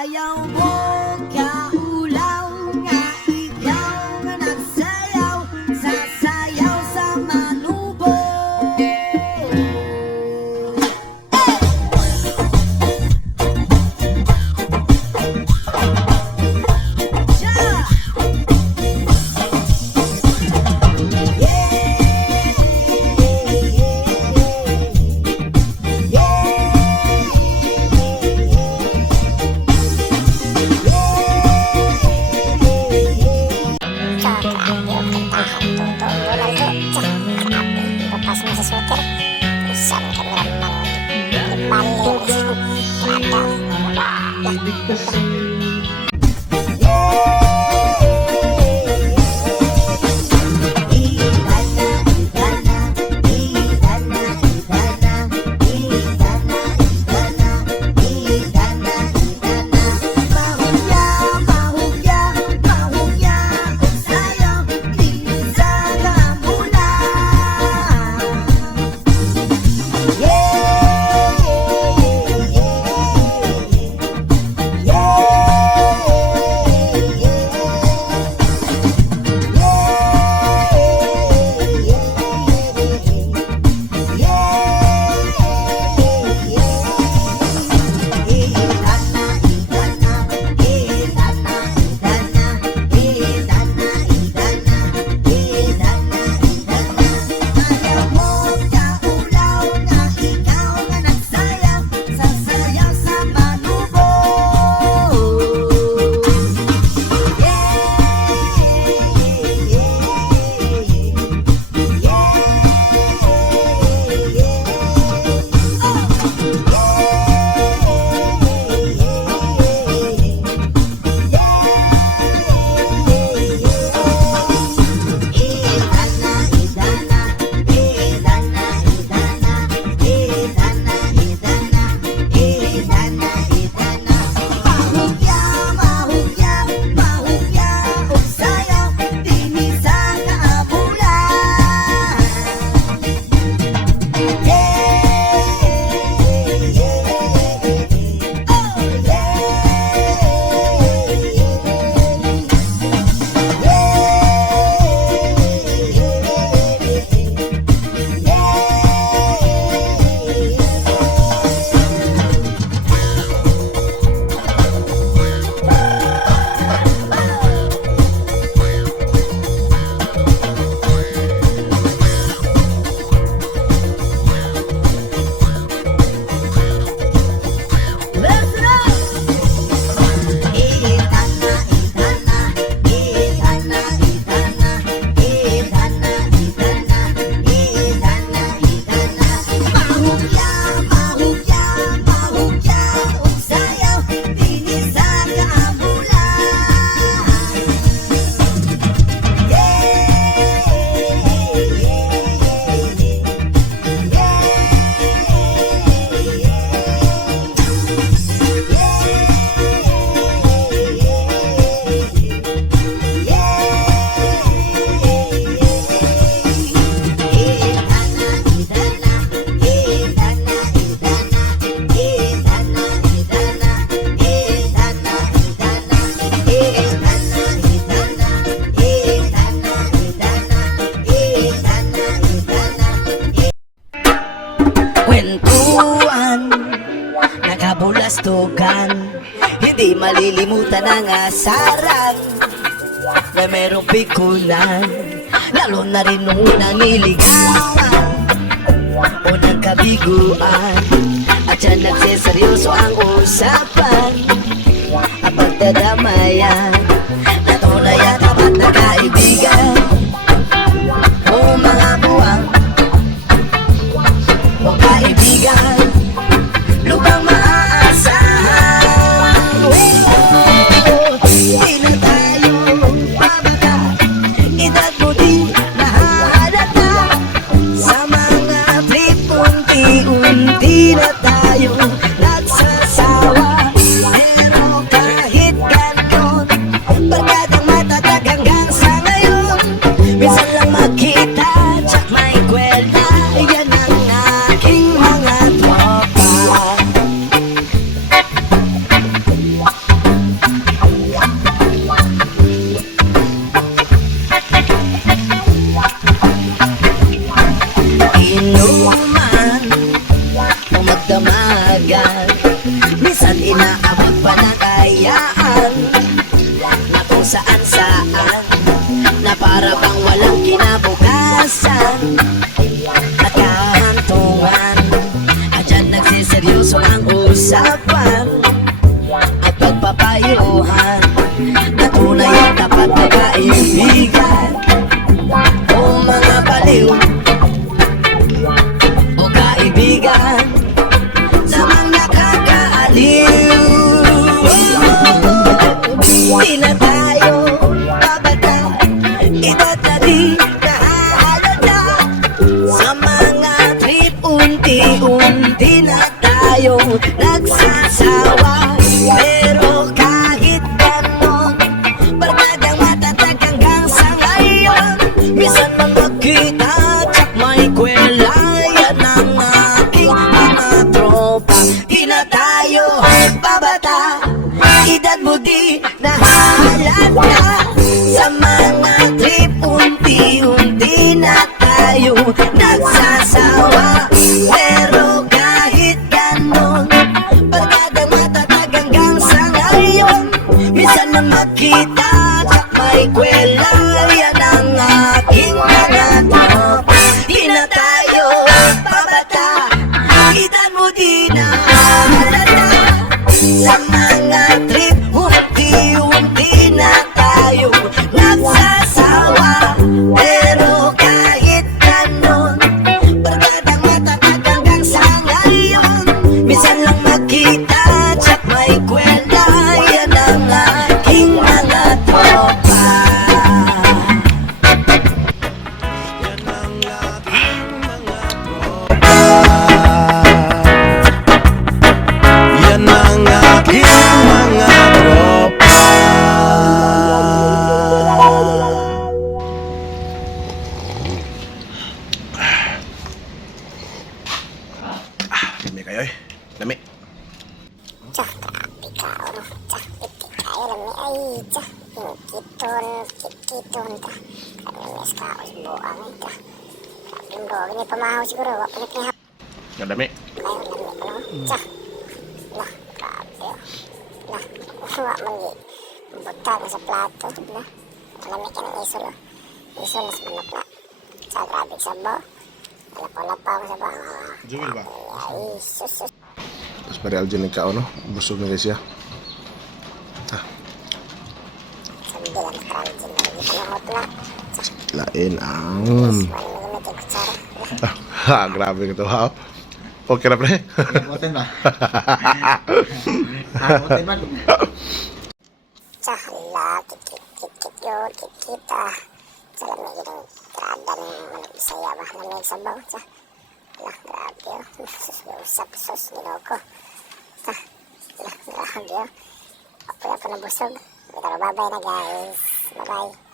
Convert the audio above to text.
Ayaw mo kaulaw nga ikaw nga nagsayaw, sasayaw sa manubo. Lepas masa sweater Usang kameraman Nakabulastugan, hindi malilimutan ang asaran na merong pikulan, lalo na rin nung unang niligawan, unang kabiguan, at siya nagseseryoso ang usapan, ang pagdadamayan, na tunay at tapat na kaibigan. O mga buwang, o kaibigan, lubang maaasahan. Di na tayo bababa, edad mo di nahalata. Sa mga trip, unti-unti na tayo nagsasawa. naabot pa ng kayaan na kung saan-saan, na para bang walang kinabukasan at kahantungan. At dyan nagsiseryoso ang usapan at pagpapayuhan na tunay at tapat na kaibigan. O mga baliw o kaibigan sa mga nakakaaliw, di na tayo babata, edad na di nahahalata. Sa mga trip unti-unti na tayo nagsasawa. Pero kahit ganon, barkadang matatag hanggang sa ngayon. Minsan man magkita, tsak may kwela, yan ang aking mga tropa. Di na tayo babata, edad mo di nahahalata. Sa mga trip unti-unti na tayo nagsasawa. Pero kahit ganon, barkadang matatag hanggang sa ngayon. Minsan man magkita, tsak may kwela, yan ang aking mga tropa. Di na tayo babata, edad mo di nahalata. Sa mga trip unti-unti na tayo nagsasawa. Pero kahit ganon, barkadang matatag hanggang sa ngayon. Minsan lang magkita, tsak may kwenta, yan ang aking mga tropa. Yan ang aking mga tropa. Dami kayo eh. Dami. Tsa, grabe ka, ano? Tsa, piti kayo lang ni ay, tsa. Kiton, kiton, ta. Grabe yung mes ka ako sa buang, ta. Grabe yung buang, hindi pamahaw siguro, wak pa ni Ang dami. Ayaw lang ni, ano? Tsa. Lah, grabe, oh. Lah, wak man di. Buta na sa plato, lah. Malamig ka ng isol, oh. Isol na sa manok na. Tsa, grabe sa bo. Lapaw-lapaw sa bang, Jewel ba? ay, sus. Tapos pari Aljan nagkao no? Busog na guys ya. Sabi lang nakarami dyan na rin panahot na. Lain ang... Wala mo gamit yung kutsara. Ha, grabe ka to ha. Okay na pre. Moten ba? Moten ba? Tsa, hala, kit-kit yun, kit-kit ah. Tsa, lamig yung trada ng manok bisaya ba? Lamig sa baw, tsa. Hala, grabe yun. Usap, sus, ginoko. Tsa, hala, grabe yun. Ako na po nabusog. Pero bye-bye na guys. Bye-bye.